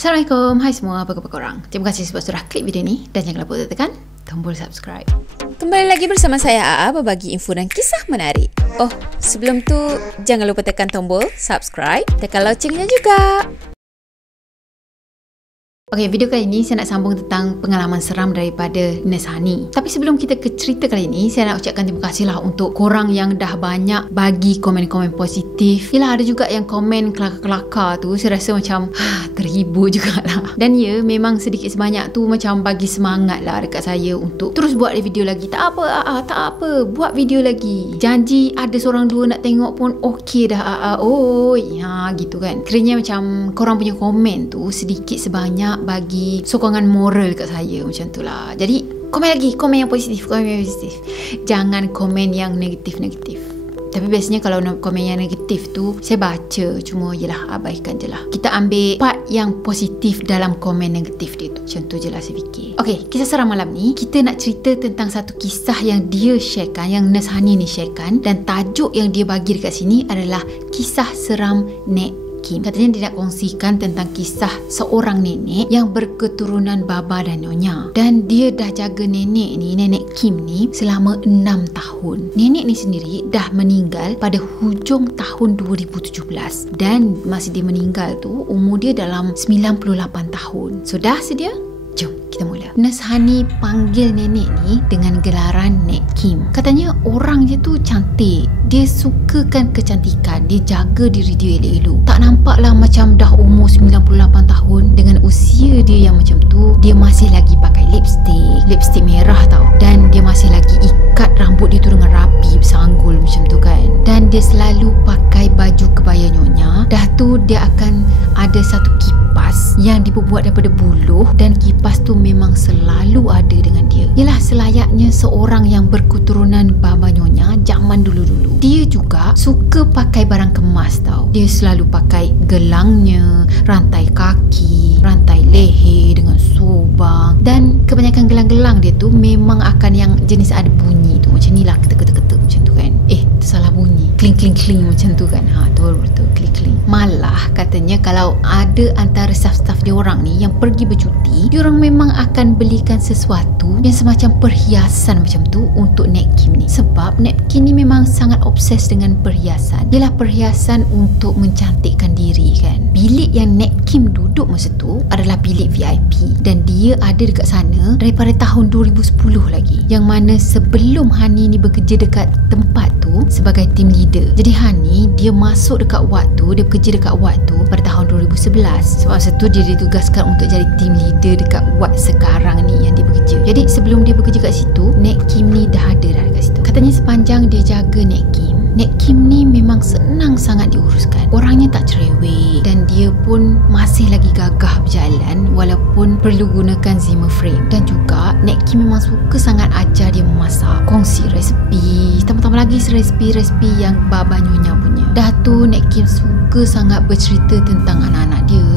Assalamualaikum, hai semua, apa khabar korang? Terima kasih sebab sudah klik video ni dan jangan lupa tekan tombol subscribe. Kembali lagi bersama saya AA berbagi info dan kisah menarik. Oh, sebelum tu jangan lupa tekan tombol subscribe, tekan loncengnya juga. Okay, video kali ini saya nak sambung tentang pengalaman seram daripada Nurse Hani. Tapi sebelum kita ke cerita kali ini, saya nak ucapkan terima kasih lah untuk korang yang dah banyak bagi komen-komen positif. Yelah, ada juga yang komen kelakar-kelakar tu, saya rasa macam terhibur jugalah. Dan ya, memang sedikit sebanyak tu macam bagi semangat lah dekat saya untuk terus buat video lagi. Tak apa, tak apa, buat video lagi. Janji ada seorang dua nak tengok pun okey dah. Oi, gitu kan. Kiranya macam korang punya komen tu sedikit sebanyak bagi sokongan moral kat saya macam tu lah. Jadi komen lagi, komen yang positif, jangan komen yang negatif. Tapi biasanya kalau komen yang negatif tu saya baca, cuma yelah abaikan je lah. Kita ambil part yang positif dalam komen negatif dia tu. Macam tu je lah saya fikir. Okay, kisah seram malam ni kita nak cerita tentang satu kisah yang dia sharekan, yang Nurse Hani ni sharekan, dan tajuk yang dia bagi dekat sini adalah kisah seram Nek Kim. Katanya dia nak kongsikan tentang kisah seorang nenek yang berketurunan baba dan nyonya, dan dia dah jaga nenek Kim ni selama 6 tahun. Nenek ni sendiri dah meninggal pada hujung tahun 2017, dan masa dia meninggal tu umur dia dalam 98 tahun. So dah sedia? Jom kita mula. Nurse Hani panggil nenek ni dengan gelaran Nek Kim. Katanya orang dia tu cantik. Dia sukakan kecantikan. Dia jaga diri dia elok-elok. Tak nampaklah macam dah umur 98 tahun. Dengan usia dia yang macam tu, dia masih lagi pakai lipstick merah tau. Dan dia masih lagi ikat rambut dia tu dengan rapi, bersanggul macam tu kan. Dan dia selalu pakai baju kebaya nyonya. Dah tu dia akan ada satu kipas yang dibuat daripada buluh, dan kipas tu memang selalu ada dengan dia. Yalah, selayaknya seorang yang berketurunan baba nyonya zaman dulu-dulu. Dia juga suka pakai barang kemas tau. Dia selalu pakai gelangnya, rantai kaki, rantai leher dengan sobang, dan kebanyakan gelang-gelang dia tu memang akan yang jenis ada bunyi tu. Macam ni lah, ketuk-ketuk macam tu kan. Salah bunyi, kling macam tu kan. Tu betul, kling. Malah katanya kalau ada antara staff-staff dia orang ni yang pergi bercuti, dia orang memang akan belikan sesuatu yang semacam perhiasan macam tu untuk Nek Kim ni. Sebab Nek Kim ni memang sangat obses dengan perhiasan. Ialah perhiasan untuk mencantikkan diri kan. Bilik yang Nek Kim duduk masa tu adalah bilik VIP, dan dia ada dekat sana daripada tahun 2010 lagi. Yang mana sebelum Hani ni bekerja dekat tempat tu sebagai team leader. Jadi Hani dia masuk dekat ward tu, dia bekerja dekat ward tu pada tahun 2011. Sebab masa tu dia ditugaskan untuk jadi team leader dekat ward sekarang ni yang dia bekerja. Jadi sebelum dia bekerja kat situ, Nek Kim ni dah ada dekat situ. Katanya sepanjang dia jaga Nek Kim ni memang senang sangat diuruskan. Orangnya tak cerewet, dan dia pun masih lagi gagah berjalan walaupun perlu gunakan Zimmer frame. Dan juga Nek Kim memang suka sangat ajar dia memasak, kongsi resepi, tambah-tambah lagi resepi yang baba nyonya punya. Dah tu Nek Kim suka sangat bercerita tentang anak-anak dia,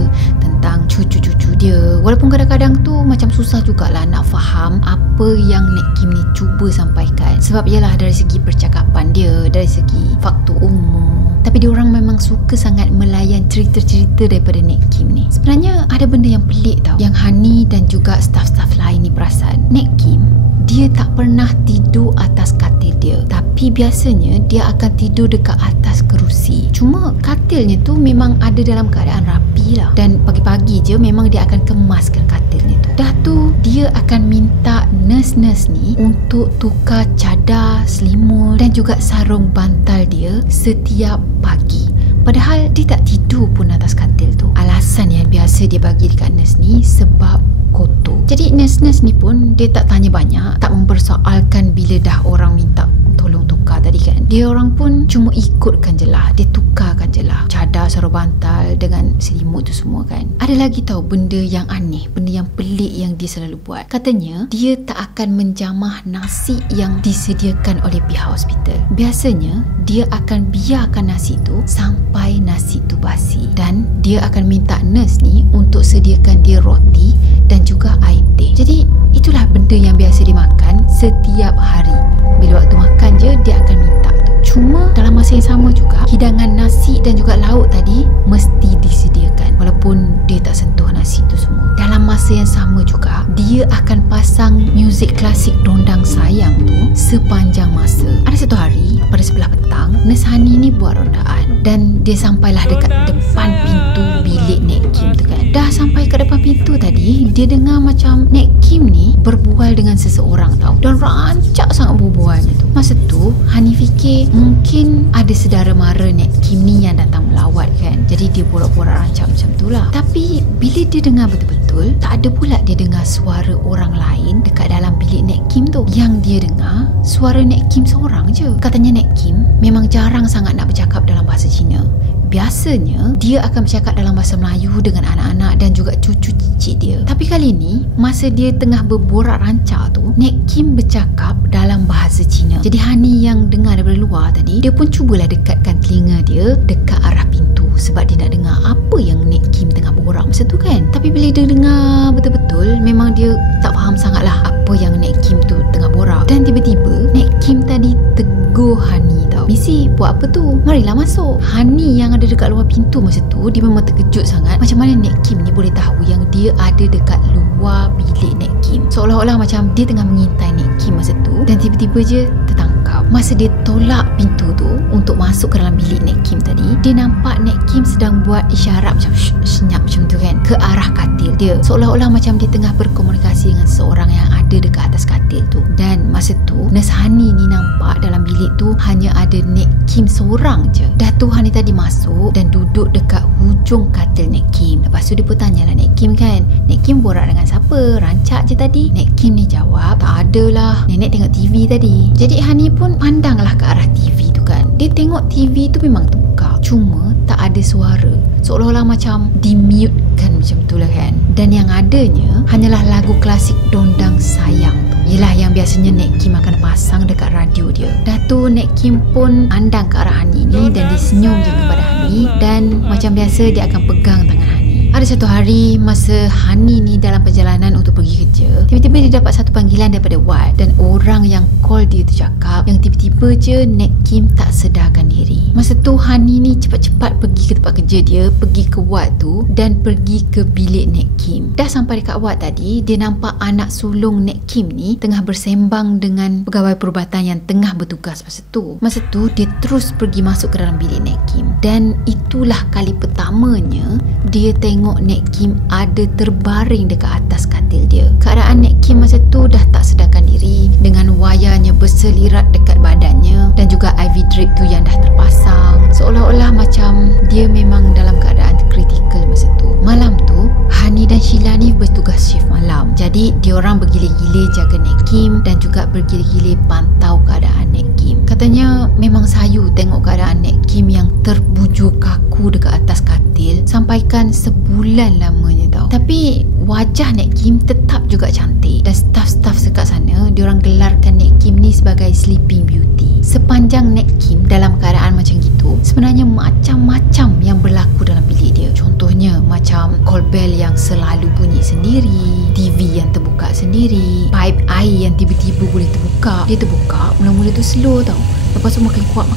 tentang cucu-cucu dia. Walaupun kadang-kadang tu macam susah jugalah nak faham apa yang Nek Kim ni cuba sampaikan. Sebab ialah dari segi percakapan dia, dari segi faktor umur. Tapi dia orang memang suka sangat melayan cerita-cerita daripada Nek Kim ni. Sebenarnya ada benda yang pelik tau, yang Hani dan juga staff-staff lain ni perasan. Nek Kim, dia tak pernah tidur atas katil dia, tapi biasanya dia akan tidur dekat atas kerusi. Cuma katilnya tu memang ada dalam keadaan rapi lah, dan pagi-pagi je memang dia akan kemaskan katilnya tu. Dah tu dia akan minta nurse-nurse ni untuk tukar cadar, selimut dan juga sarung bantal dia setiap pagi. Padahal dia tak tidur pun atas katil tu. Alasan yang biasa dia bagi dekat nurse ni sebab kotor. Jadi nurse-nurse ni pun dia tak tanya banyak, tak mempersoalkan bila dah orang minta tolong tukar tadi kan. Dia orang pun cuma ikutkan je lah, dia tukarkan je lah cadar, sarung bantal dengan selimut tu semua kan. Ada lagi tahu benda yang aneh, benda yang pelik yang dia selalu buat. Katanya dia tak akan menjamah nasi yang disediakan oleh pihak hospital. Biasanya dia akan biarkan nasi tu sampai nasi tu basi, dan dia akan minta nurse ni untuk sediakan dia roti dan juga air teh. Jadi itulah benda yang biasa dimakan setiap hari. Bila waktu makan je dia akan minta tu. Cuma dalam masa yang sama juga, hidangan nasi dan juga lauk tadi mesti disediakan walaupun dia tak sentuh nasi tu semua. Dalam masa yang sama juga, dia akan pasang muzik klasik Dondang Sayang tu sepanjang masa. Ada satu hari pada sebelah petang, Nurse Hani ni buat rondaan dan dia sampailah dekat depan pintu bilik Nek Kim tu kan. Dah sampai ke depan pintu tadi, dia dengar macam Nek Kim ni berbual dengan seseorang tau, dan rancak sangat berbualnya tu. Masa tu Hani fikir mungkin ada saudara mara Nek Kim ni yang datang melawat kan, jadi dia borak-borak rancak macam tu lah. Tapi bila dia dengar betul-betul, tak ada pula dia dengar suara orang lain dekat dalam bilik Nek Kim tu. Yang dia dengar suara Nek Kim seorang je. Katanya Nek Kim memang jarang sangat nak bercakap dalam bahasa Cina. Biasanya dia akan bercakap dalam bahasa Melayu dengan anak-anak dan juga cucu cicit dia. Tapi kali ni masa dia tengah berborak rancak tu, Nek Kim bercakap dalam bahasa Cina. Jadi Hani yang dengar daripada luar tadi, dia pun cubalah dekatkan telinga dia dekat arah pintu sebab dia nak dengar apa yang Nek Kim tengah berborak masa tu kan. Tapi bila dia dengar betul-betul, memang dia tak faham sangatlah apa yang Nek Kim tu tengah borak. Dan tiba-tiba Nek Kim tadi tegur Hani tau. "Misi, buat apa tu? Marilah masuk." Hani yang ada dekat luar pintu masa tu, dia memang terkejut sangat. Macam mana Nek Kim ni boleh tahu yang dia ada dekat luar bilik Nek Kim? Seolah-olah macam dia tengah mengintai Nek Kim masa tu, dan tiba-tiba je tertangkap. Masa dia tolak pintu tu untuk masuk ke dalam bilik Nek Kim tadi, dia nampak Nek Kim sedang buat isyarat macam senyap macam tu kan, ke arah katil dia. Seolah-olah macam dia tengah berkomunikasi dengan seorang yang ada dekat atas katil tu. Dan masa tu Nurse Hani ni nampak dalam bilik tu hanya ada Nek Kim seorang je. Datuk Hani tadi masuk dan duduk dekat hujung katil Nek Kim. Lepas tu dia pun tanyalah Nek Kim kan, "Nek Kim borak dengan siapa? Rancak je tadi." Nek Kim ni jawab, "Tak adalah, nenek tengok TV tadi." Jadi Hani pun pandanglah ke arah TV tu kan. Dia tengok TV tu memang terbuka, cuma tak ada suara. Seolah-olah macam di-mute kan, macam tu lah kan. Dan yang adanya hanyalah lagu klasik Dondang Sayang tu. Yelah yang biasanya Nek Kim akan pasang dekat radio dia. Dah tu Nek Kim pun pandang ke arah Hani ni dan dia senyum je kepada Hani, dan macam biasa dia akan pegang tangan Hani. Ada satu hari masa Hani ni dalam perjalanan untuk pergi kerja, tiba-tiba dia dapat satu panggilan daripada Wat, dan orang yang call dia tu cakap yang tiba-tiba je Nek Kim tak sedarkan diri. Masa tu Hani ni cepat-cepat pergi ke tempat kerja dia, pergi ke Wat tu dan pergi ke bilik Nek Kim. Dah sampai dekat Wat tadi, dia nampak anak sulung Nek Kim ni tengah bersembang dengan pegawai perubatan yang tengah bertugas masa tu. Masa tu dia terus pergi masuk ke dalam bilik Nek Kim, dan itulah kali pertamanya dia tengok Nek Kim ada terbaring dekat atas katil dia. Keadaan Nek Kim masa tu dah tak sedarkan diri, dengan wayarnya berselirat dekat badannya dan juga IV drip tu yang dah terpasang. Seolah-olah macam dia memang dalam keadaan kritikal masa tu. Malam tu Hani dan Sheila ni bertugas shift malam, jadi diorang bergile-gile jaga Nek Kim dan juga bergile-gile pantau keadaan Nek Kim. Katanya memang sayu tengok keadaan Nek Kim yang terbujur kaku dekat atas katil sampaikan sebulan lamanya tau. Tapi wajah Nek Kim tetap juga cantik, dan staf-staf sekat sana diorang gelarkan Nek Kim ni sebagai Sleeping Beauty. Sepanjang Nek Kim dalam keadaan macam gitu, sebenarnya macam-macam yang berlaku dalam bilik dia. Contohnya macam call bell yang selalu bunyi sendiri, TV yang terbuka sendiri, pipe air yang tiba-tiba boleh terbuka. Dia terbuka, mula-mula tu slow tau, lepas tu makin kuat,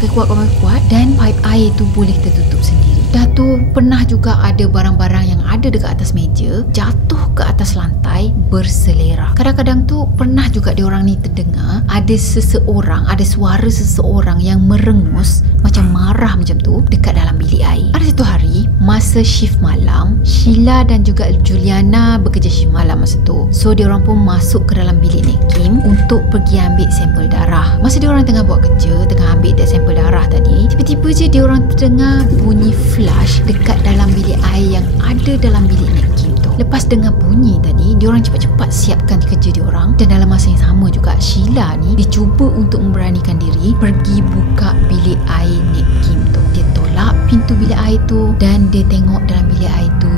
dan pipe air tu boleh tertutup sendiri. Dah tu pernah juga ada barang-barang yang ada dekat atas meja jatuh ke atas lantai berselera. Kadang-kadang tu pernah juga diorang ni terdengar ada seseorang, ada suara seseorang yang merengus macam marah macam tu dekat dalam bilik air. Ada satu hari masa shift malam, Sheila dan juga Juliana bekerja shift malam masa tu. So diorang pun masuk ke dalam bilik Nek Kim untuk pergi ambil sampel darah. Masa diorang tengah buat kerja, tengah ambil sampel darah tadi, tiba-tiba je diorang terdengar bunyi flash dekat dalam bilik air yang ada dalam bilik Nek Kim tu. Lepas dengar bunyi tadi, diorang cepat-cepat siapkan kerja diorang, dan dalam masa yang sama juga Sheila ni dicuba untuk memberanikan diri pergi buka bilik air Nek Kim tu. Dia tolak pintu bilik air tu dan dia tengok dalam bilik air tu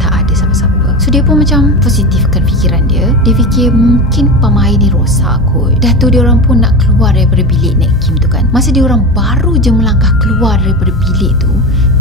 tak ada siapa-siapa. So dia pun macam positifkan fikiran dia. Dia fikir mungkin pam air ni rosak kot. Dah tu diorang pun nak keluar daripada bilik Nek Kim tu kan. Masa diorang baru je melangkah keluar daripada bilik tu,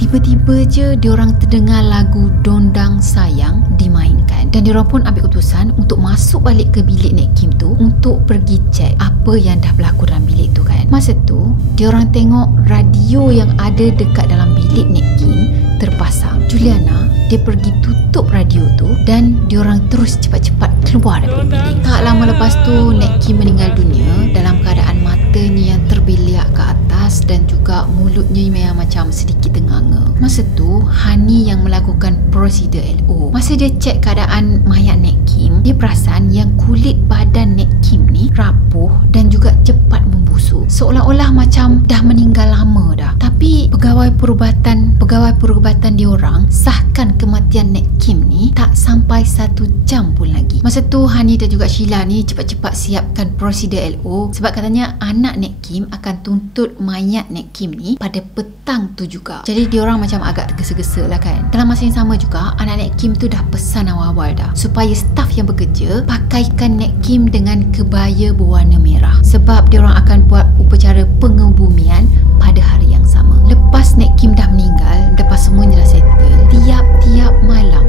tiba-tiba je diorang terdengar lagu Dondang Sayang dimainkan. Dan diorang pun ambil keputusan untuk masuk balik ke bilik Nek Kim tu untuk pergi cek apa yang dah berlaku dalam bilik tu kan. Masa tu diorang tengok radio yang ada dekat dalam bilik Nek Kim terpasang. Juliana, dia pergi tutup radio tu dan diorang terus cepat-cepat keluar daripada bilik. Tak lama lepas tu Nek Kim meninggal dunia dalam keadaan matanya yang terbeliak ke atas dan juga mulutnya yang macam sedikit tenganga. Masa tu Hani yang melakukan prosedur LO. Masa dia cek keadaan mayat Nek Kim, dia perasan yang kulit badan Nek Kim ni rapuh dan juga cepat membusuk, seolah-olah macam dah meninggal lama dah. Tapi pegawai perubatan diorang sahkan kematian Nek Kim ni tak sampai 1 jam pun lagi. Masa tu Hani dan juga Sheila ni cepat-cepat siapkan prosedur LO sebab katanya anak Nek Kim akan tuntut mayat Nek Kim ni pada petang tu juga. Jadi diorang macam agak tergesa-gesa lah kan. Dalam masa yang sama juga anak Nek Kim tu dah pesan awal-awal dah supaya staf yang bekerja pakaikan Nek Kim dengan kebaya berwarna merah sebab diorang akan buat upacara pengebumian pada hari yang sama. Lepas Nek Kim dah meninggal, lepas semuanya dah settle, tiap-tiap malam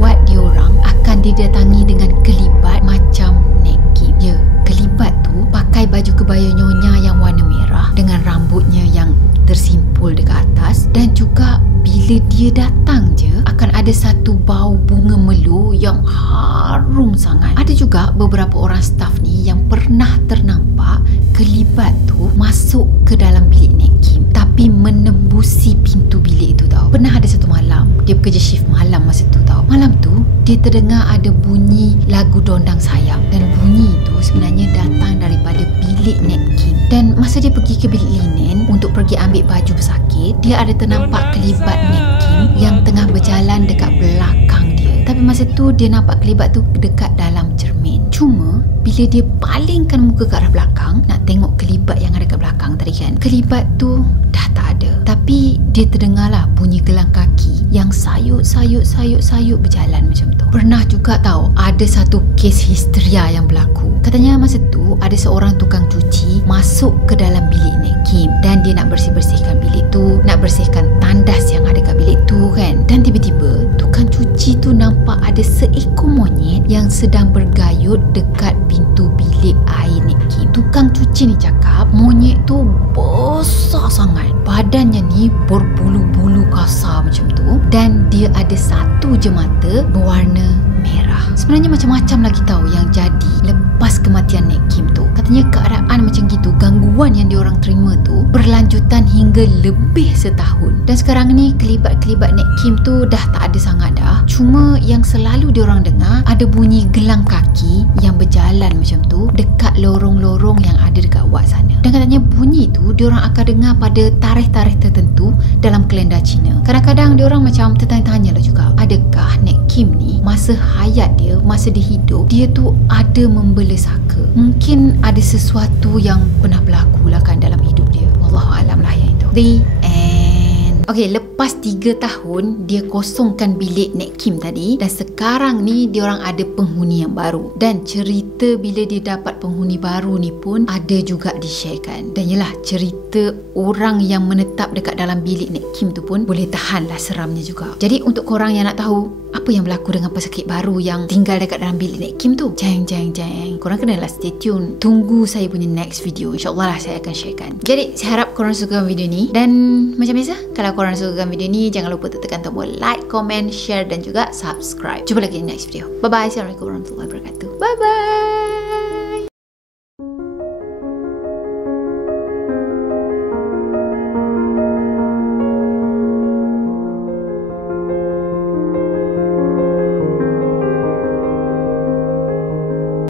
Wat diorang akan didatangi dengan kelibat macam Nek Kim. Ya, kelibat tu pakai baju kebaya nyonya yang warna merah dengan rambutnya yang tersimpul dekat atas, dan juga bila dia datang je akan ada satu bau bunga melu yang harum sangat. Ada juga beberapa orang staf ni yang pernah ternampak kelibat tu masuk ke dalam bilik Nek Kim tapi menembusi pintu bilik itu tau. Pernah ada satu malam dia bekerja shift malam masa tu tau. Malam tu dia terdengar ada bunyi lagu Dondang Sayang, dan bunyi itu sebenarnya datang daripada bilik Nek Kim. Dan masa dia pergi ke bilik linen untuk pergi ambil baju pesakit, dia ada ternampak kelibat Nek Kim yang tengah berjalan dekat belakang dia. Tapi masa tu dia nampak kelibat tu dekat dalam cermin. Cuma bila dia palingkan muka ke arah belakang nak tengok kelibat yang ada kat belakang tadi kan, kelibat tu dah tak ada. Tapi dia terdengarlah bunyi gelang kaki yang sayut berjalan macam tu. Pernah juga tahu ada satu kes histeria yang berlaku. Katanya masa tu ada seorang tukang cuci masuk ke dalam bilik Nek Kim dan dia nak bersih-bersihkan bilik tu, nak bersihkan tandas yang ada kat bilik tu kan. Dan tiba-tiba tukang cuci tu nampak ada seekor monyet yang sedang bergayut dekat pintu bilik air Nek Kim. Tukang cuci ni cakap monyet tu besar sangat, badannya ni berbulu-bulu kasar macam tu, dan dia ada satu je mata berwarna merah. Sebenarnya macam-macam lagi tahu yang jadi lepas kematian Nek Kim tu. Katanya keadaan macam gitu, gangguan yang diorang terima tu berlanjutan hingga lebih setahun. Dan sekarang ni kelibat-kelibat Nek Kim tu dah tak ada sangat dah. Cuma yang selalu diorang dengar ada bunyi gelang kaki yang berjalan macam tu dekat lorong-lorong yang ada dekat Wat sana. Dan katanya bunyi tu diorang akan dengar pada tarikh-tarikh tertentu dalam kalender Cina. Kadang-kadang diorang macam tertanya-tanya lah juga, adakah Nek Kim ni masa hayat dia, masa dia hidup, dia tu ada membela saka. Mungkin ada sesuatu yang pernah berlaku lah kan dalam hidup dia. Wallahualam lah yang itu. The end. Okay, lepas 3 tahun dia kosongkan bilik Nek Kim tadi, dan sekarang ni diorang ada penghuni yang baru. Dan cerita bila dia dapat penghuni baru ni pun ada juga di-sharekan. Dan yelah, cerita orang yang menetap dekat dalam bilik Nek Kim tu pun boleh tahanlah seramnya juga. Jadi untuk korang yang nak tahu apa yang berlaku dengan pesakit baru yang tinggal dekat dalam bilik Nek Kim tu, jeng, korang kenalah stay tune. Tunggu saya punya next video, InsyaAllah lah saya akan sharekan. Jadi saya harap korang suka video ni. Dan macam biasa, kalau korang suka video ni, jangan lupa tekan tombol like, comment, share dan juga subscribe. Jumpa lagi di next video. Bye bye. Assalamualaikum warahmatullahi wabarakatuh. Bye bye.